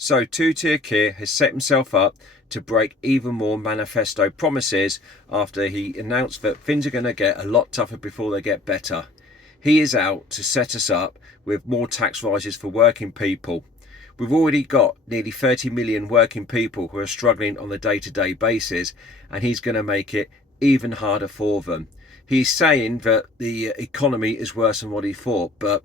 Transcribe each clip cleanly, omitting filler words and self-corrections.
So two-tier Keir has set himself up to break even more manifesto promises after he announced that things are going to get a lot tougher before they get better. He is out to set us up with more tax rises for working people. We've already got nearly 30 million working people who are struggling on a day-to-day basis, and he's going to make it even harder for them. He's saying that the economy is worse than what he thought, but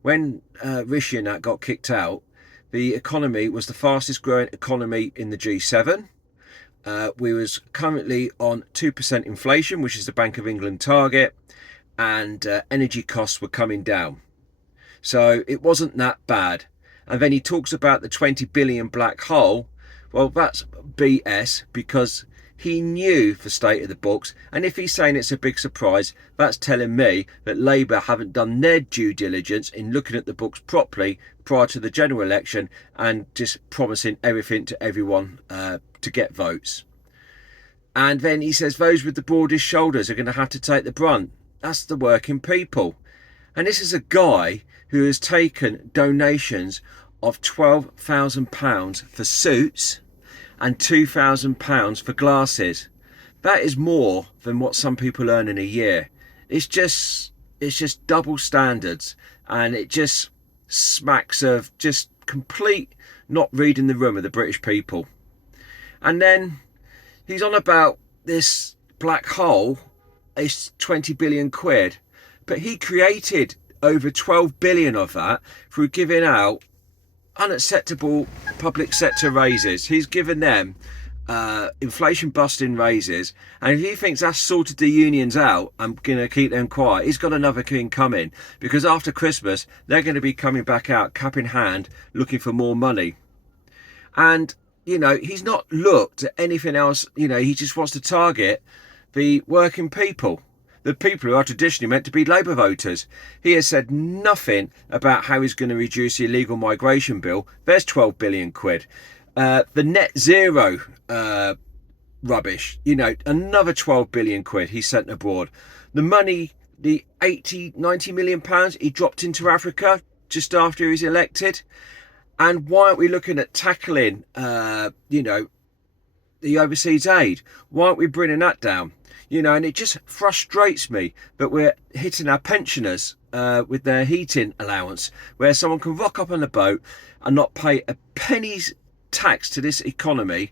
when Rishi and that got kicked out, the economy was the fastest growing economy in the G7. We was currently on 2% inflation, which is the Bank of England target, and energy costs were coming down. So it wasn't that bad. And then he talks about the 20 billion black hole. Well, that's BS, because he knew the state of the books, and if he's saying it's a big surprise, that's telling me that Labour haven't done their due diligence in looking at the books properly prior to the general election and just promising everything to everyone to get votes. And then he says those with the broadest shoulders are going to have to take the brunt. That's the working people. And this is a guy who has taken donations of £12,000 for suits and £2,000 for glasses. That is more than what some people earn in a year. It's just double standards, and it just smacks of just complete not reading the room of the British people. And then he's on about this black hole. It's 20 billion quid, but he created over 12 billion of that through giving out unacceptable public sector raises. He's given them inflation busting raises, and if he thinks that's sorted the unions out, I'm gonna keep them quiet, he's got another king coming, because after Christmas they're going to be coming back out cap in hand looking for more money. And he's not looked at anything else. He just wants to target the working people, the people who are traditionally meant to be Labour voters. He has said nothing about how he's going to reduce the illegal migration bill. There's 12 billion quid. The net zero rubbish, another 12 billion quid he sent abroad. The money, the 90 million pounds he dropped into Africa just after he was elected. And why aren't we looking at tackling, the overseas aid? Why aren't we bringing that down? And it just frustrates me that we're hitting our pensioners with their heating allowance, where someone can rock up on a boat and not pay a penny's tax to this economy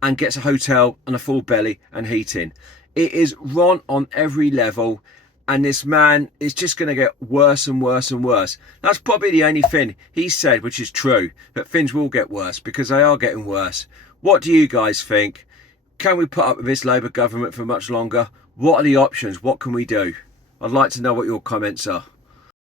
and gets a hotel and a full belly and heating. It is wrong on every level, and this man is just going to get worse and worse and worse. That's probably the only thing he said which is true, that things will get worse, because they are getting worse. What do you guys think? Can we put up with this Labour government for much longer? What are the options? What can we do? I'd like to know what your comments are.